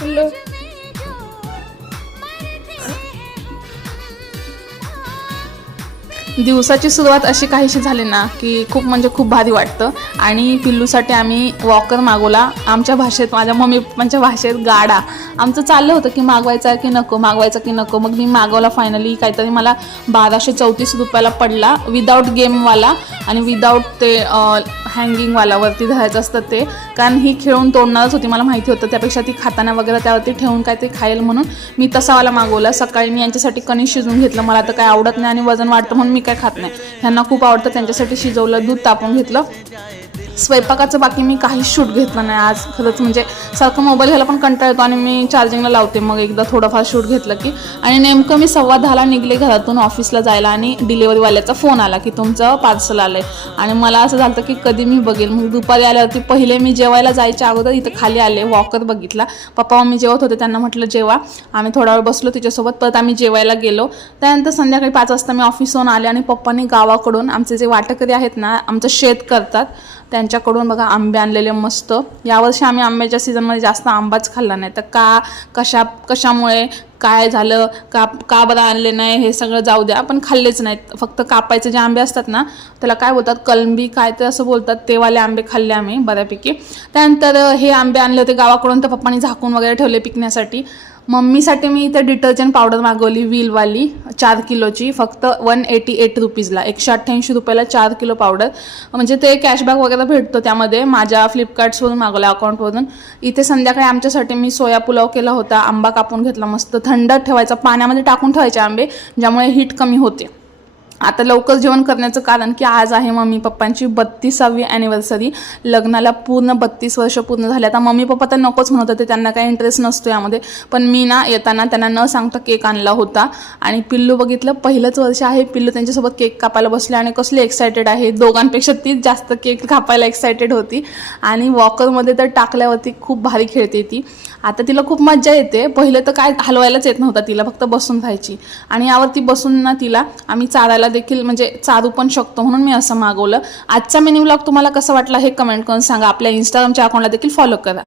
पिल्लू दिवसाची सुरुवात अशी काहीशी झाली ना की खूप म्हणजे खूप भारी वाटतं. आणि पिल्लूसाठी आम्ही वॉकर मागवला. आमच्या भाषेत, माझ्या मम्मी पप्पांच्या भाषेत गाडा. आमचं चाललं होतं की मागवायचा की नको, मागवायचा की नको. मग मी मागवला फायनली. काहीतरी मला 1234 रुपयाला पडला, विदाऊट गेमवाला आणि विदाऊट ते हँगिंगवाला वरती धरायचं असतं ते. कारण ही खेळून तोडणारच होती, मला माहिती होतं. त्यापेक्षा ती खाताना वगैरे त्यावरती ठेवून काय ते खाईल म्हणून मी तसावाला मागवला. सकाळी मी यांच्यासाठी कणिक शिजवून घेतलं. मला तर काय आवडत नाही आणि वजन वाढतं म्हणून मी काय खात नाही. ह्यांना खूप आवडतं, त्यांच्यासाठी शिजवलं, दूध तापवून घेतलं. स्वयंपाकाचं बाकी मी काहीच शूट घेतलं नाही आज. खरंच म्हणजे सारखं मोबाईल घ्यायला पण कंटाळा येतो आणि मी चार्जिंगला लावते, मग एकदा थोडंफार शूट घेतलं की. आणि नेमकं मी 10:15 निघले घरातून ऑफिसला जायला आणि डिलेवरीवाल्याचा फोन आला की तुमचं पार्सल आलं आहे. आणि मला असं झालं की कधी मी बघेल. मग दुपारी आल्यावरती पहिले मी जेवायला जायच्या अगोदर इथं खाली आले, वॉकर बघितला. पप्पा मम्मी जेवत होते, त्यांना म्हटलं जेवा. आम्ही थोडा वेळ बसलो तिच्यासोबत, परत आम्ही जेवायला गेलो. त्यानंतर संध्याकाळी 5 वाजता मी ऑफिसहून आले आणि पप्पांनी गावाकडून, आमचे जे वाटकरी आहेत ना, आमचं शेत करतात, त्यांच्याकडून बघा आंबे आणलेले मस्त. यावर्षी आम्ही आंब्याच्या सीझनमध्ये जास्त आंबाच खाल्ला नाही. तर कशामुळे काय झालं, का बरं आणले नाही हे सगळं जाऊ द्या, पण खाल्लेच नाहीत. फक्त कापायचे जे आंबे असतात ना, त्याला काय बोलतात, कलंबी काय ते असं बोलतात, ते वाले आंबे खाल्ले आम्ही बऱ्यापैकी. त्यानंतर हे आंबे आणले होते गावाकडून, तर पप्पांनी झाकून वगैरे ठेवले पिकण्यासाठी. मम्मीसाठी मी इथे डिटर्जंट पावडर मागवली व्हीलवाली 4 किलोची, फक्त 188 रुपीजला, 188 रुपयाला 4 किलो पावडर. म्हणजे ते कॅशबॅक वगैरे भेटतो त्यामध्ये. माझ्या फ्लिपकार्ट्सवरून मागवलं, अकाउंटवरून. इथे संध्याकाळी आमच्यासाठी मी सोया पुलाव केला होता. आंबा कापून घेतला मस्त, थंड ठेवायचा, पाण्यामध्ये टाकून ठेवायचे आंबे, ज्यामुळे हीट कमी होते. आता लवकर जेवण करण्याचं कारण की आज आहे मम्मी पप्पांची 32वी ॲनिव्हर्सरी. लग्नाला पूर्ण 32 वर्ष पूर्ण झाले. आता मम्मी पप्पा तर नकोच म्हणत होते, त्यांना काही इंटरेस्ट नसतो यामध्ये. पण मी ना येताना त्यांना न सांगता केक आणला होता. आणि पिल्लू बघितलं, पहिलंच वर्ष आहे, पिल्लू त्यांच्यासोबत केक कापायला बसले आणि कसली एक्सायटेड आहे. दोघांपेक्षा तीच जास्त केक कापायला एक्सायटेड होती. आणि वॉकरमध्ये तर टाकल्यावरती खूप भारी खेळते ती. आता तिला खूप मजा येते. पहिले तर काय हलवायलाच येत नव्हता तिला, फक्त बसून राहायची. आणि यावरती बसून ना तिला आम्ही चारायला देखील म्हणजे चारू पण शकतो, म्हणून मी असं मागवलं. आजचा मिनी व्लॉग तुम्हाला कसा वाटला हे कमेंट करून सांगा. आपल्या इंस्टाग्रामच्या अकाउंटला देखील फॉलो करा.